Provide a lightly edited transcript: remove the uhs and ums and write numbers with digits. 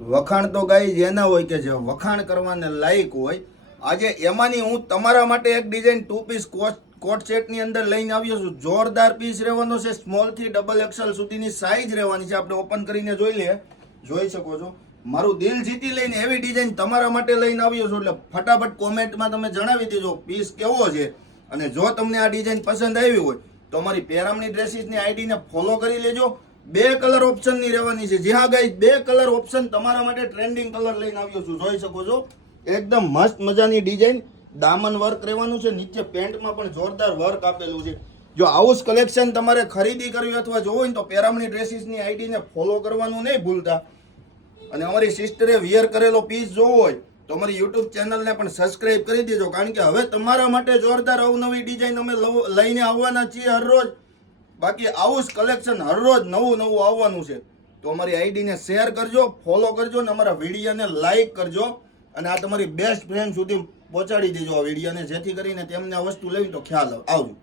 વખાણ તો ગાઈઝ એના હોય કે જે વખાણ કરવાને લાયક હોય. આજે એમાંની હું તમારા માટે એક ડિઝાઇન 2 પીસ કોટ સેટની અંદર લઈને આવ્યો છું. જોરદાર પીસ રહેવાનો છે. સ્મોલ થી ડબલ એક્સેલ સુધીની સાઈઝ રહેવાની છે. આપણે ઓપન કરીને જોઈ શકો છો. મારું દિલ જીતી લઈને એવી ડિઝાઇન તમારા માટે લઈને આવ્યો છું. એટલે ફટાફટ કોમેન્ટમાં તમે જણાવી દેજો પીસ કેવો છે. અને જો તમને આ ડિઝાઇન પસંદ આવી હોય તો અમારી પેરામણી ડ્રેસીસની આઈડીને ફોલો કરી લેજો. 2 કલર ઓપ્શનની રહેવાની છે. જી હા ગાઈઝ, 2 કલર ઓપ્શન તમારા માટે ટ્રેન્ડિંગ કલર લઈને આવ્યો છું. જોઈ શકો છો એકદમ મસ્ત મજાની ડિઝાઇન. દામન વર્ક રહેવાનું છે. નીચે પેન્ટમાં પણ જોરદાર વર્ક આપેલું છે. જો આવું કલેક્શન તમારે ખરીદી કરવી અથવા જોવું હોય તો પેરામણી ડ્રેસીસની આઈડીને ફોલો કરવાનું નહીં ભૂલતા. અને અમારી સિસ્ટરે વિયર કરેલો પીસ જોવો હોય તો અમારી યુટ્યુબ ચેનલને પણ સબસ્ક્રાઇબ કરી દેજો. કારણ કે હવે તમારા માટે જોરદાર અવનવી ડિઝાઇન અમે લઈને આવવાના છીએ હરરોજ. બાકી આવું જ કલેક્શન હરરોજ નવું આવવાનું છે. તો અમારી આઈડીને શેર કરજો, ફોલો કરજો અને અમારા વિડીયોને લાઈક કરજો. અને આ તમારી બેસ્ટ ફ્રેન્ડ સુધી પહોંચાડી દેજો આ વિડીયોને, જેથી કરીને તેમને આ વસ્તુ લેવી તો ખ્યાલ આવજો.